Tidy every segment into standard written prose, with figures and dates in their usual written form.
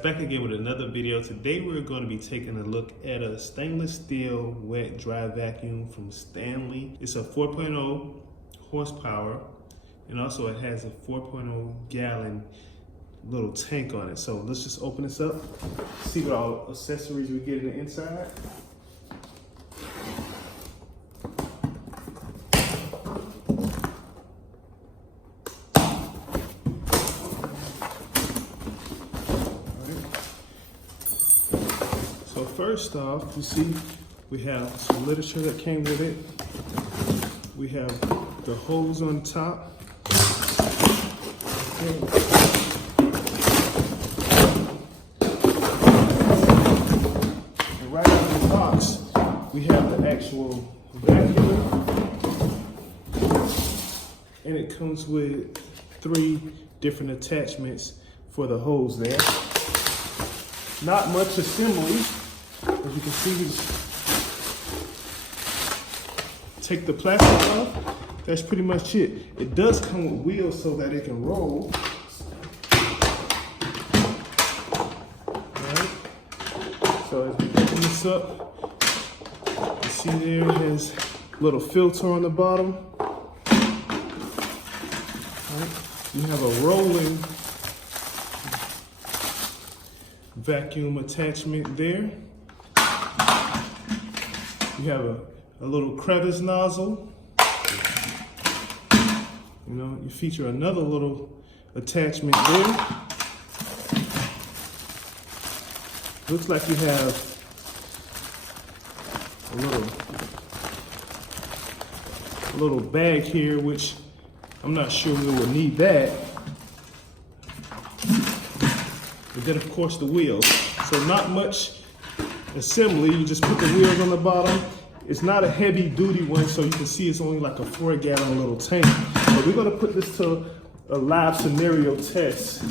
Back again with another video. Today we're going to be taking a look at a stainless steel wet dry vacuum from Stanley. It's a 4.0 horsepower, and also it has a 4.0 gallon little tank on it. So let's just open this up, see what all accessories we get in the inside. So first off, you see we have some literature that came with it. We have the hose on top. And right out of the box, we have the actual vacuum. And it comes with 3 different attachments for the hose there. Not much assembly. As you can see, we take the plastic off. That's pretty much it. It does come with wheels so that it can roll. Alright. So as we open this up, you see there it has a little filter on the bottom. Alright. You have a rolling vacuum attachment there. You have a little crevice nozzle. You know, you feature another little attachment there. Looks like you have a little bag here, which I'm not sure we will need that. And then of course the wheels. So not much assembly, you just put the wheels on the bottom. It's not a heavy duty one, so you can see it's only like a 4-gallon little tank. But we're gonna put this to a live scenario test,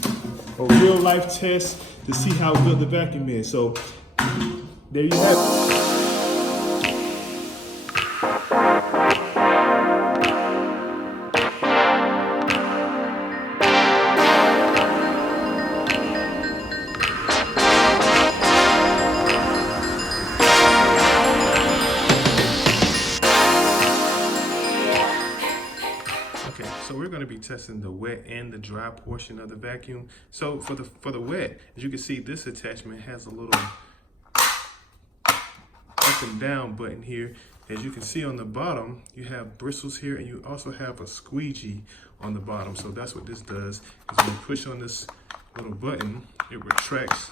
a real life test to see how good the vacuum is. So there you have it. So we're going to be testing the wet and the dry portion of the vacuum. So for the wet, as you can see, this attachment has a little up and down button here. As you can see on the bottom, you have bristles here, and you also have a squeegee on the bottom. So that's what this does. Is when you push on this little button, it retracts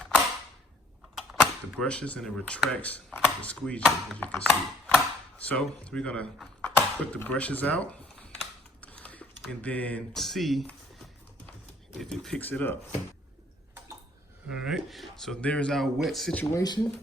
the brushes and it retracts the squeegee, as you can see. So we're going to put the brushes out and then see if it picks it up. All right, so there's our wet situation.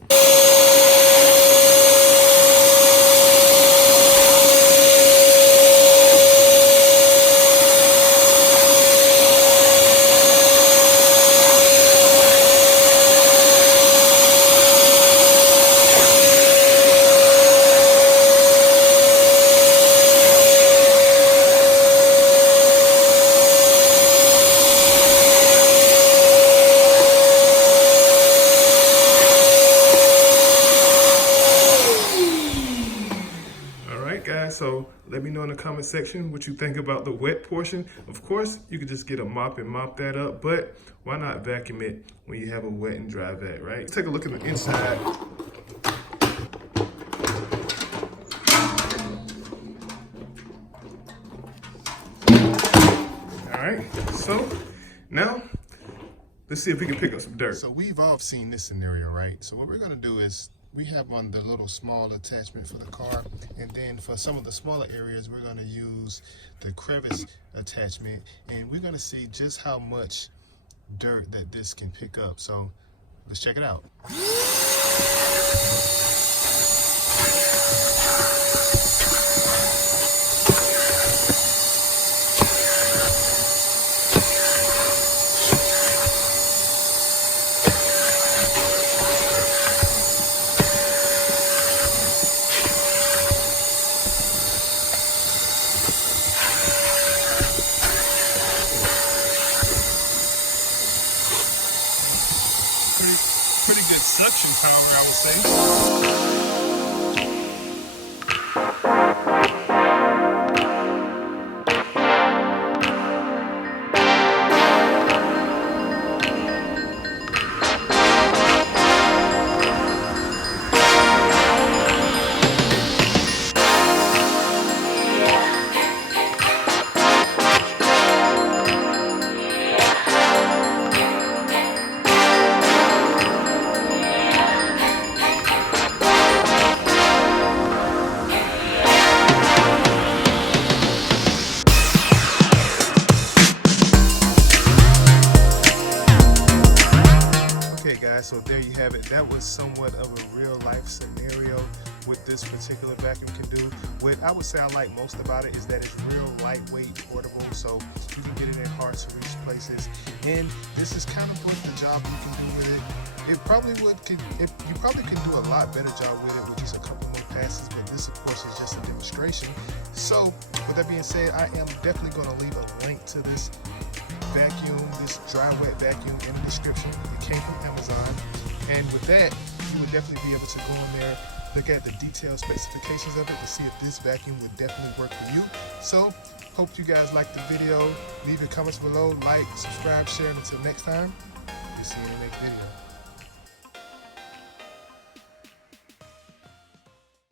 Guys, so let me know in the comment section what you think about the wet portion. Of course, you could just get a mop and mop that up, but why not vacuum it when you have a wet and dry vac, right? Let's take a look at the inside. All right, so now let's see if we can pick up some dirt. So we've all seen this scenario, right? So what we're gonna do is we have on the little small attachment for the car, and then for some of the smaller areas, we're gonna use the crevice attachment, and we're gonna see just how much dirt that this can pick up. So let's check it out. pretty good suction power, I would say. Okay guys, so there you have it. That was somewhat of a real life scenario what this particular vacuum can do. What I would say I like most about it is that it's real lightweight, portable, so you can get it in hard to reach places. And this is kind of what the job you can do with it. You probably can do a lot better job with it with just a couple more passes, but this of course is just a demonstration. So with that being said, I am definitely going to leave a link to this vacuum, this dry wet vacuum, in the description. It came from Amazon, and with that you would definitely be able to go in there, look at the detailed specifications of it to see if this vacuum would definitely work for you. So hope you guys liked the video. Leave your comments below, like, subscribe, share, and until next time, we'll see you in the next video.